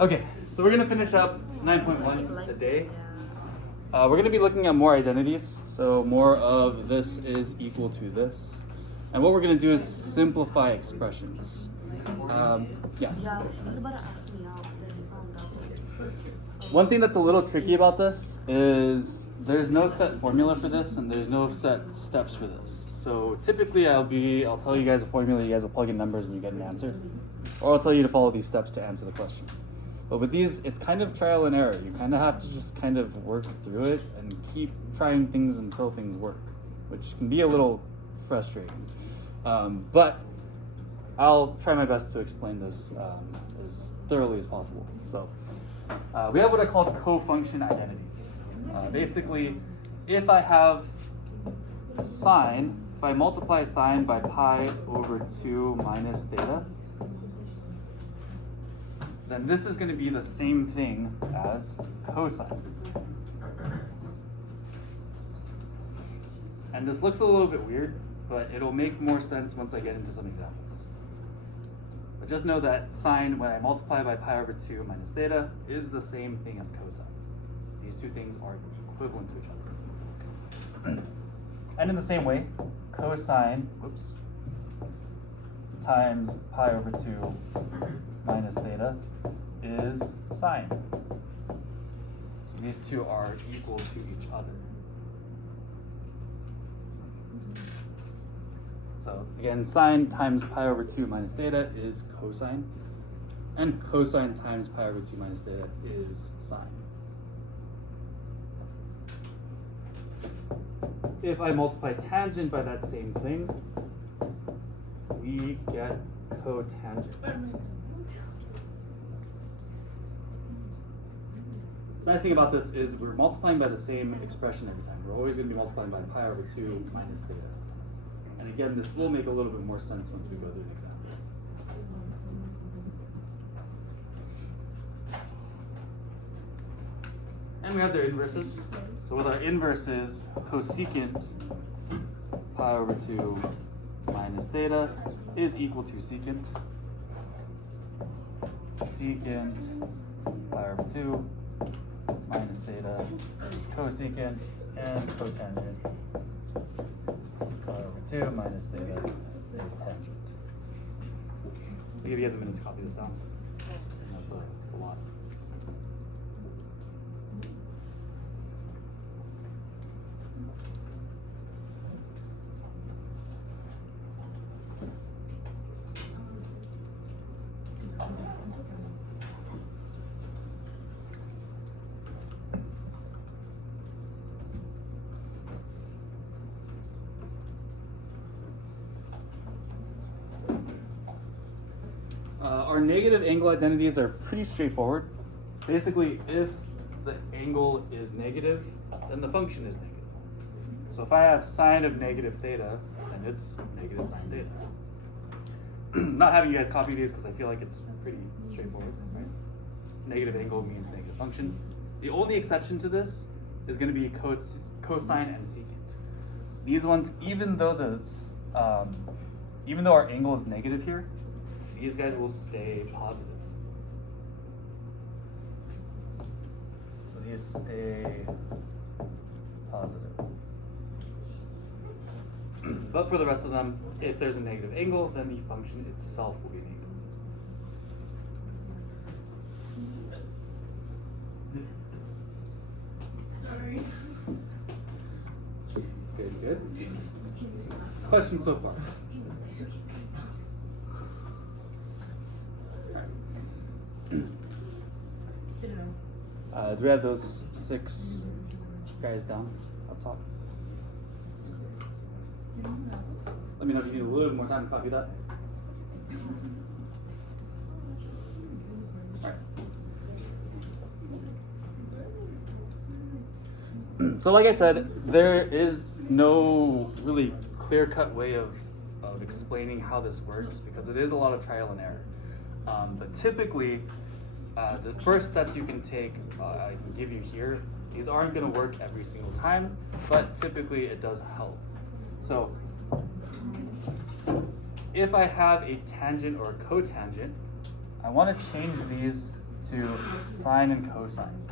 Okay, so we're gonna finish up 9.1 today. We're gonna be looking at more identities. So more of this is equal to this. And what we're gonna do is simplify expressions. Yeah. Yeah, he was about to ask me out, but he found out. One thing that's a little tricky about this is there's no set formula for this and there's no set steps for this. So typically I'll tell you guys a formula, you guys will plug in numbers and you get an answer. Or I'll tell you to follow these steps to answer the question. But with these, it's kind of trial and error. You kind of have to just kind of work through it and keep trying things until things work, which can be a little frustrating. But I'll try my best to explain this as thoroughly as possible. So we have what I call co-function identities. Basically, if I have sine, if I multiply sine by pi over 2 minus theta, then this is going to be the same thing as cosine. And this looks a little bit weird, but it'll make more sense once I get into some examples. But just know that sine, when I multiply by pi over 2 minus theta, is the same thing as cosine. These two things are equivalent to each other. And in the same way, cosine, times pi over 2 minus theta is sine. So these two are equal to each other. So again, sine times pi over 2 minus theta is cosine, and cosine times pi over 2 minus theta is sine. If I multiply tangent by that same thing, we get cotangent. The nice thing about this is we're multiplying by the same expression every time. We're always going to be multiplying by pi over 2 minus theta. And again, this will make a little bit more sense once we go through the example. And we have their inverses. So with our inverses, cosecant pi over 2 minus theta is equal to secant. Secant pi over 2 minus theta is cosecant, and cotangent pi over 2 minus theta is tangent. I'll give you guys a minute to copy this down. That's a lot. Our negative angle identities are pretty straightforward. Basically, if the angle is negative, then the function is negative. So if I have sine of negative theta, then it's negative sine theta. Not having you guys copy these because I feel like it's pretty straightforward, right? Negative angle means negative function. The only exception to this is going to be cosine and secant. These ones, even though our angle is negative here, these guys will stay positive. So these stay positive. But for the rest of them, if there's a negative angle, then the function itself will be negative. Good. Questions so far? Do we have those 6 guys down up top? Let me know if you need a little bit more time to copy that. All right. So like I said, there is no really clear-cut way of explaining how this works because it is a lot of trial and error. But typically, the first steps you can take, I can give you here. These aren't going to work every single time, but typically it does help. So if I have a tangent or a cotangent, I want to change these to sine and cosine.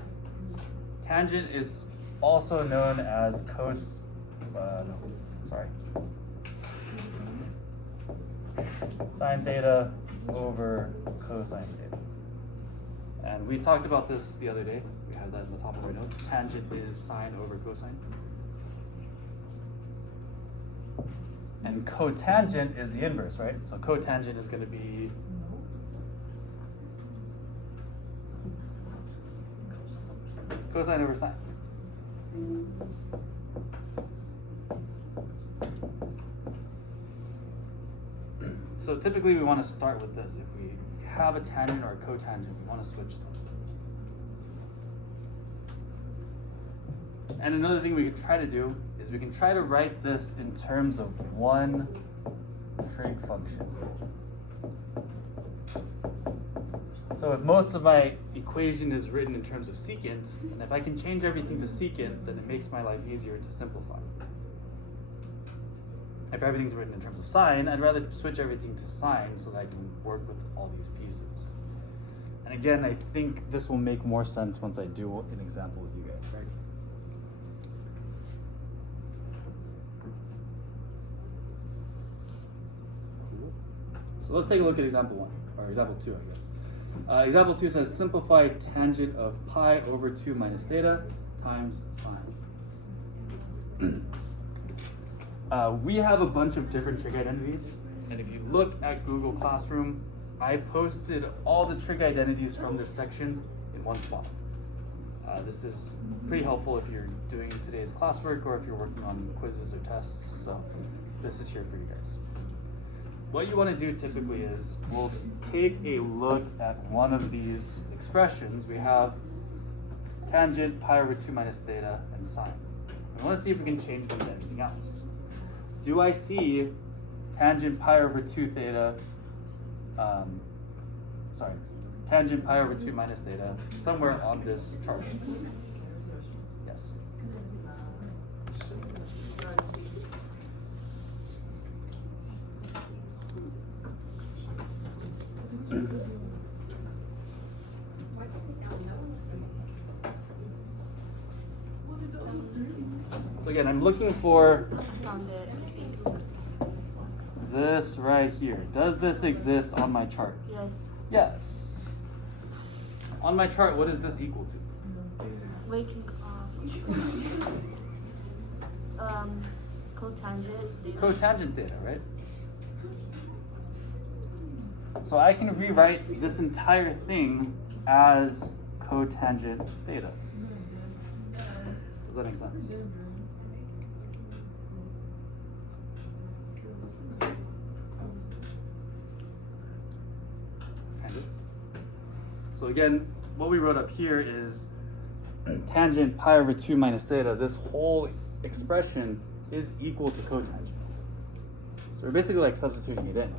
Tangent is also known as sine theta over cosine theta. And we talked about this the other day. We have that in the top of our notes. Tangent is sine over cosine. And cotangent is the inverse, right? So cotangent is going to be cosine over sine. So typically we want to start with this. If we have a tangent or a cotangent, we want to switch them. And another thing we could try to do is we can try to write this in terms of one trig function. So if most of my equation is written in terms of secant, and if I can change everything to secant, then it makes my life easier to simplify. If everything's written in terms of sine, I'd rather switch everything to sine so that I can work with all these pieces. And again, I think this will make more sense once I do an example with you guys, right? So let's take a look at example 1, or example 2, I guess. Example 2 says simplify tangent of pi over 2 minus theta times sine. We have a bunch of different trig identities, and if you look at Google Classroom, I posted all the trig identities from this section in one spot. This is pretty helpful if you're doing today's classwork or if you're working on quizzes or tests, so this is here for you guys. What you want to do typically is we'll take a look at one of these expressions. We have tangent pi over 2 minus theta and sine. We want to see if we can change them to anything else. Do I see tangent pi over 2 theta, tangent pi over 2 minus theta somewhere on this chart? Yes. So again, I'm looking for this right here. Does this exist on my chart? Yes. Yes. On my chart, what is this equal to? Waking cotangent theta. Cotangent theta, right? So I can rewrite this entire thing as cotangent theta. Does that make sense? Kind of. So again, what we wrote up here is tangent pi over 2 minus theta. This whole expression is equal to cotangent. So we're basically like substituting it in.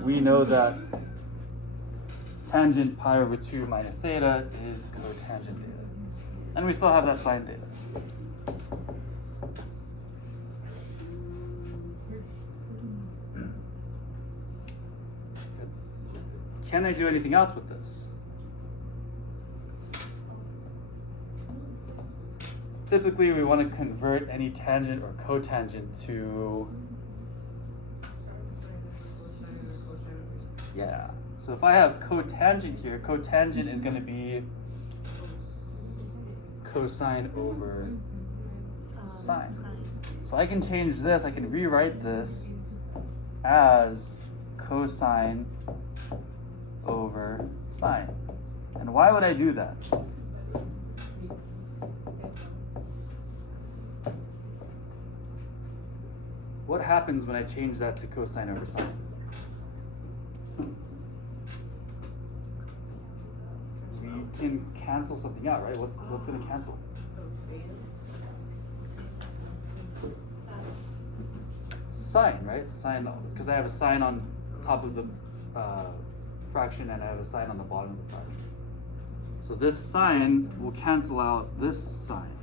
We know that tangent pi over 2 minus theta is cotangent theta. And we still have that sine theta. Can I do anything else with this? Typically, we want to convert any tangent or cotangent to... Yeah. So if I have cotangent here, cotangent is going to be cosine over sine. So I can change this, I can rewrite this as cosine over sine. And why would I do that? What happens when I change that to cosine over sine? We can cancel something out, right? What's going to cancel? Sine, right? Sine, because I have a sine on top of the fraction and I have a sine on the bottom of the fraction. So this sine will cancel out this sine.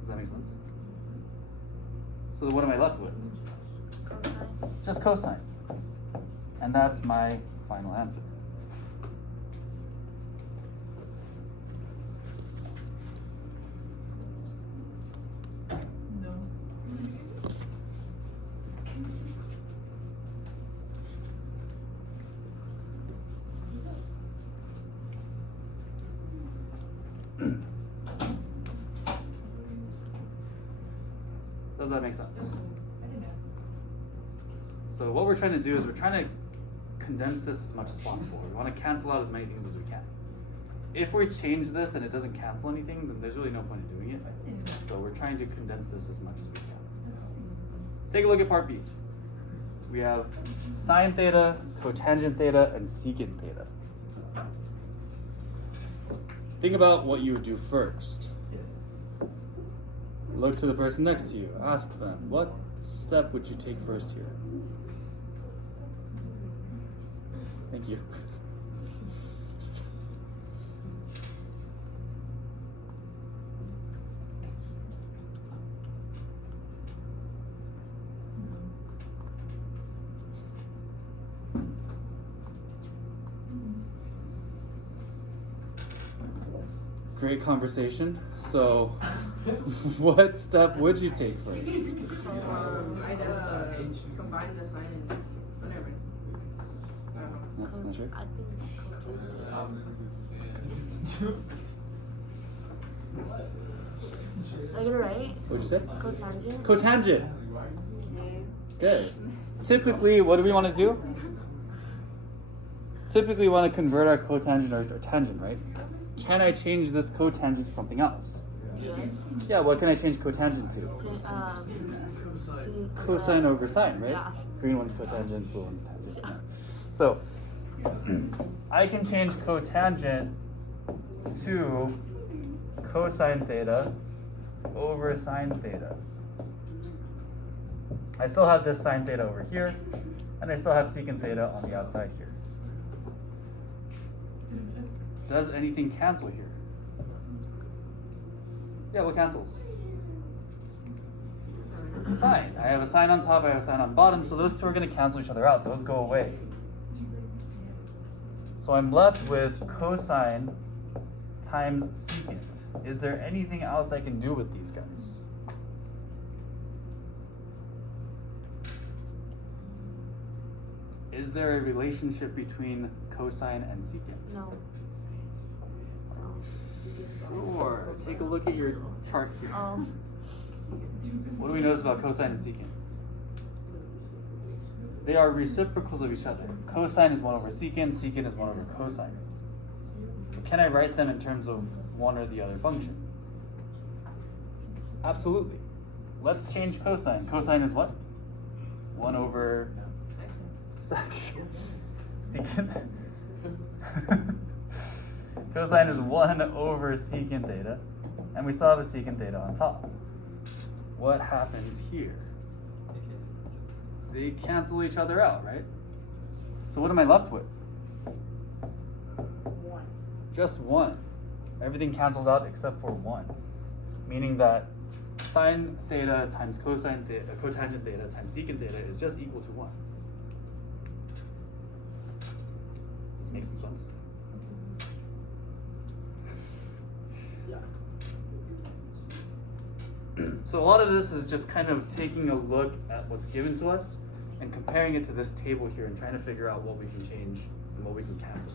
Does that make sense? So then what am I left with? Cosine. Just cosine. And that's my final answer. Does that make sense? So what we're trying to do is we're trying to condense this as much as possible. We want to cancel out as many things as we can. If we change this and it doesn't cancel anything, then there's really no point in doing it. So we're trying to condense this as much as we can. Take a look at part B. We have sine theta, cotangent theta, and secant theta. Think about what you would do first. Look to the person next to you. Ask them, what step would you take first here? Thank you. Great conversation. So, what step would you take first? I'd combine the sign and whatever. I don't know. No, not sure. I think I get it right? What'd you say? Cotangent? Cotangent. Good. Typically, what do we want to do? Typically, we want to convert our cotangent or tangent, right? Can I change this cotangent to something else? Yes. Yeah, what can I change cotangent to? Cosine over sine, right? Yeah. Green one's cotangent, blue one's tangent. Yeah. So, I can change cotangent to cosine theta over sine theta. I still have this sine theta over here, and I still have secant theta on the outside here. Does anything cancel here? Yeah, what cancels? Sine. I have a sine on top, I have a sine on bottom, so those two are going to cancel each other out. Those go away. So I'm left with cosine times secant. Is there anything else I can do with these guys? Is there a relationship between cosine and secant? No. Sure. Take a look at your chart here. Um, What do we notice about cosine and secant? They are reciprocals of each other. Cosine is 1 over secant, secant is 1 over cosine. So can I write them in terms of one or the other function? Absolutely. Let's change cosine. Cosine is what? 1 over secant. Secant. Cosine is 1 over secant theta, and we still have a secant theta on top. What happens here? They cancel each other out, right? So what am I left with? 1. Just 1. Everything cancels out except for 1. Meaning that sine theta times cosine theta, cotangent theta times secant theta is just equal to 1. Does this make some sense? So a lot of this is just kind of taking a look at what's given to us and comparing it to this table here and trying to figure out what we can change and what we can cancel.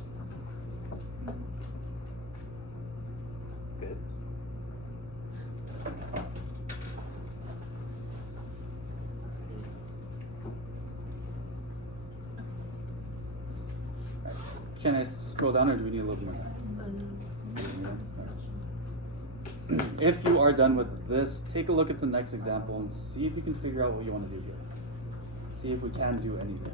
Good. Can I scroll down or do we need a little bit more time? If you are done with this, take a look at the next example and see if you can figure out what you want to do here. See if we can do anything.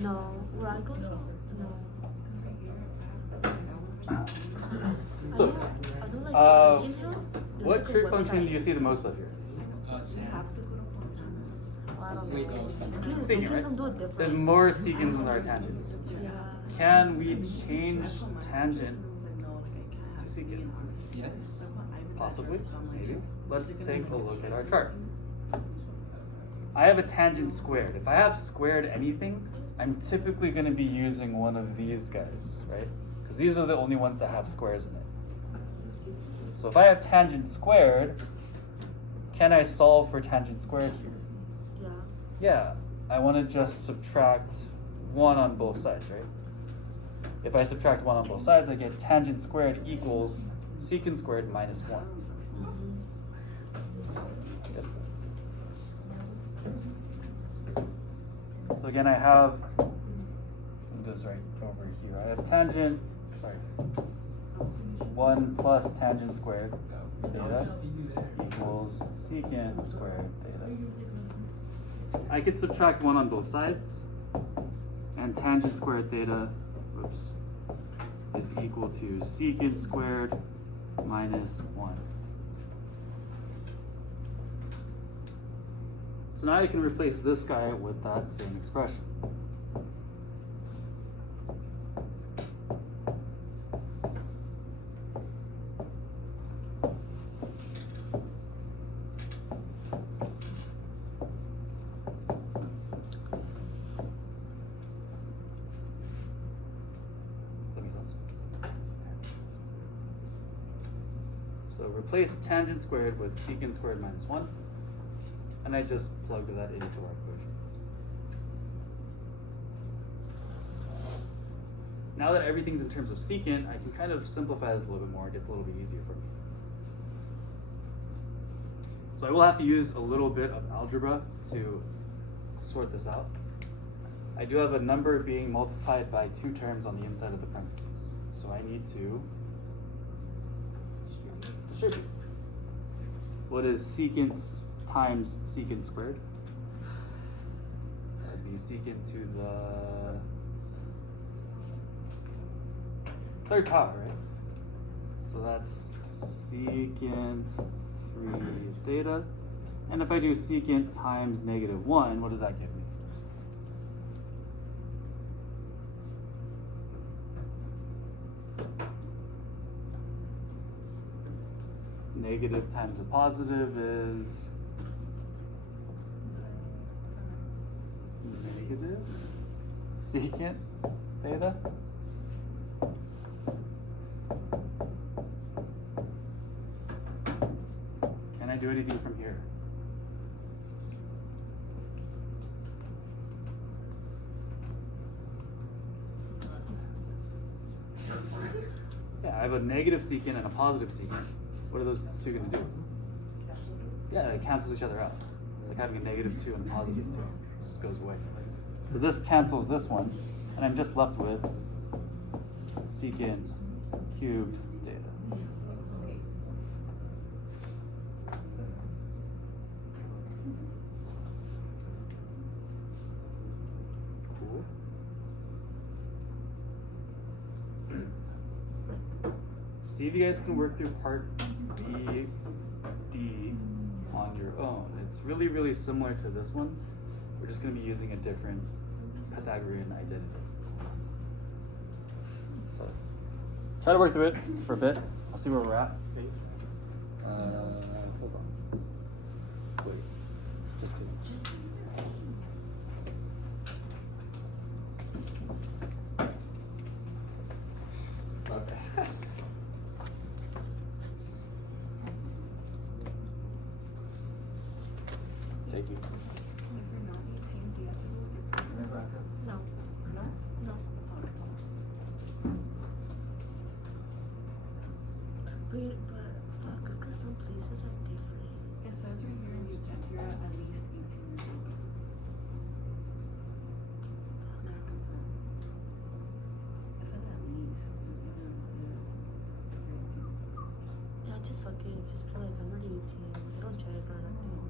No. Where I go to? No. So, I don't like what trig function do you see the most of here? I don't We know. go somewhere. Please, Secant, please right? don't do it different. There's more secants than there are tangents. Yeah. Can we change tangent to secant? Yes. Possibly, maybe. Let's take a look at our chart. I have a tangent squared. If I have squared anything, I'm typically going to be using one of these guys, right? Because these are the only ones that have squares in it. So if I have tangent squared, can I solve for tangent squared here? Yeah. Yeah, I want to just subtract 1 on both sides, right? If I subtract 1 on both sides, I get tangent squared equals secant squared minus 1. Yep. So again, I have, this right over here, I have tangent, sorry, 1 plus tangent squared theta equals secant squared theta. I could subtract 1 on both sides, and tangent squared theta, whoops, is equal to secant squared minus 1. So now I can replace this guy with that same expression. So replace tangent squared with secant squared minus 1, and I just plugged that into our equation. Now that everything's in terms of secant, I can kind of simplify this a little bit more. It gets a little bit easier for me. So I will have to use a little bit of algebra to sort this out. I do have a number being multiplied by 2 terms on the inside of the parentheses. So I need to distribute. What is secant times secant squared? That'd be secant to the 3rd power, right? So that's secant 3 theta. And if I do secant times -1, what does that give me? Negative times a positive is negative secant theta. Can I do anything from here? Yeah, I have a negative secant and a positive secant. What are those two going to do? Yeah, they cancel each other out. It's like having a -2 and a +2. It just goes away. So this cancels this one, and I'm just left with secant cubed theta. Cool. See if you guys can work through part B, D on your own. It's really, really similar to this one. We're just going to be using a different Pythagorean identity. So try to work through it for a bit. I'll see where we're at. Hold on. Wait. Just kidding. Okay. Thank you. If you're not 18, do you have to go? No. No? No. But fuck, because some places are different. It says right here you you're at least 18 years old. Not concerned. It said at least. Yeah, just fucking, just be like, I'm already 18. You don't check or nothing.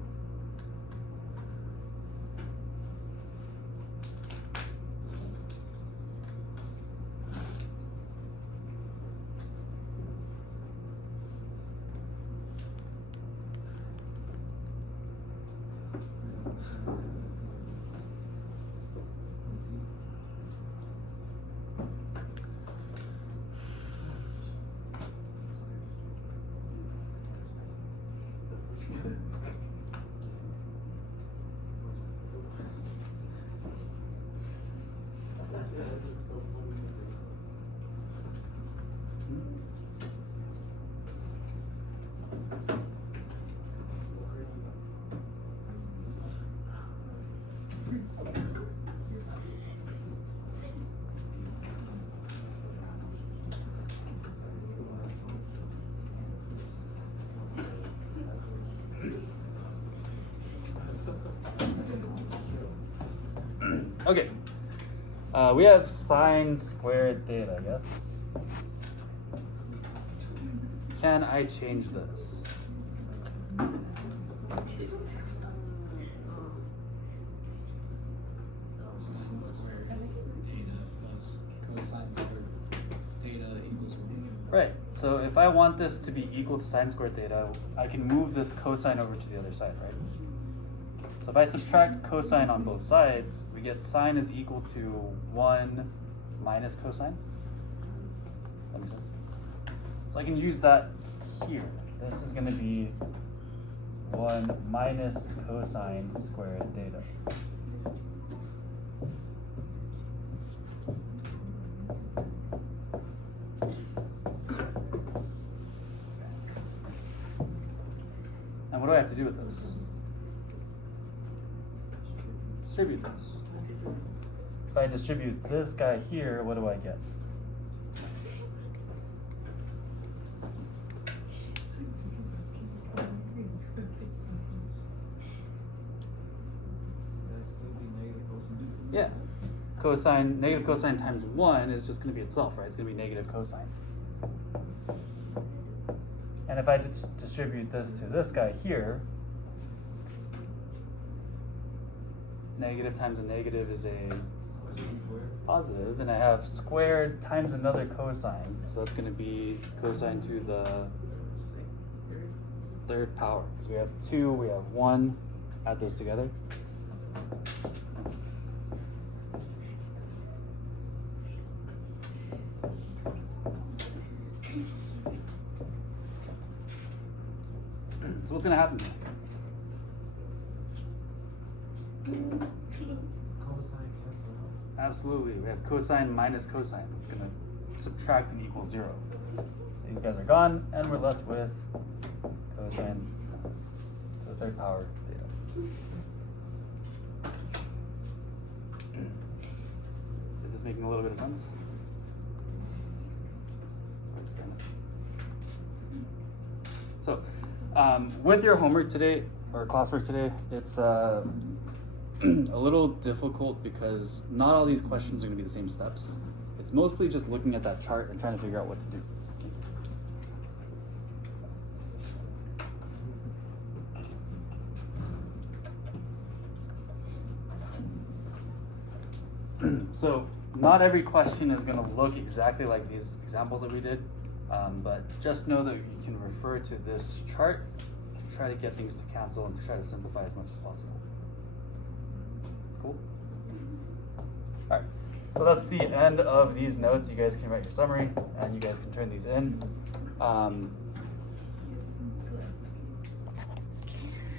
Okay. We have sine squared theta, yes? Can I change this? Sine squared theta plus cosine squared theta equals 1. Right, so if I want this to be equal to sine squared theta, I can move this cosine over to the other side, right? So if I subtract cosine on both sides, we get sine is equal to 1 minus cosine. That makes sense? So I can use that here. This is going to be 1 minus cosine squared theta. And what do I have to do with this? Distribute this. If I distribute this guy here, what do I get? Yeah. Cosine, negative cosine times 1 is just going to be itself, right? It's going to be negative cosine. And if I distribute this to this guy here, negative times a negative is a positive, and I have squared times another cosine, so that's going to be cosine to the third power. So we have 2, we have 1, add those together. So what's going to happen here? Cosine cancel out. Absolutely, we have cosine minus cosine. It's going to subtract and equal 0. So these guys are gone, and we're left with cosine to the third power theta. Is this making a little bit of sense? So, with your homework today, or classwork today, it's a little difficult because not all these questions are going to be the same steps. It's mostly just looking at that chart and trying to figure out what to do. So not every question is going to look exactly like these examples that we did, but just know that you can refer to this chart to try to get things to cancel and to try to simplify as much as possible. Cool? All right, so that's the end of these notes. You guys can write your summary and you guys can turn these in.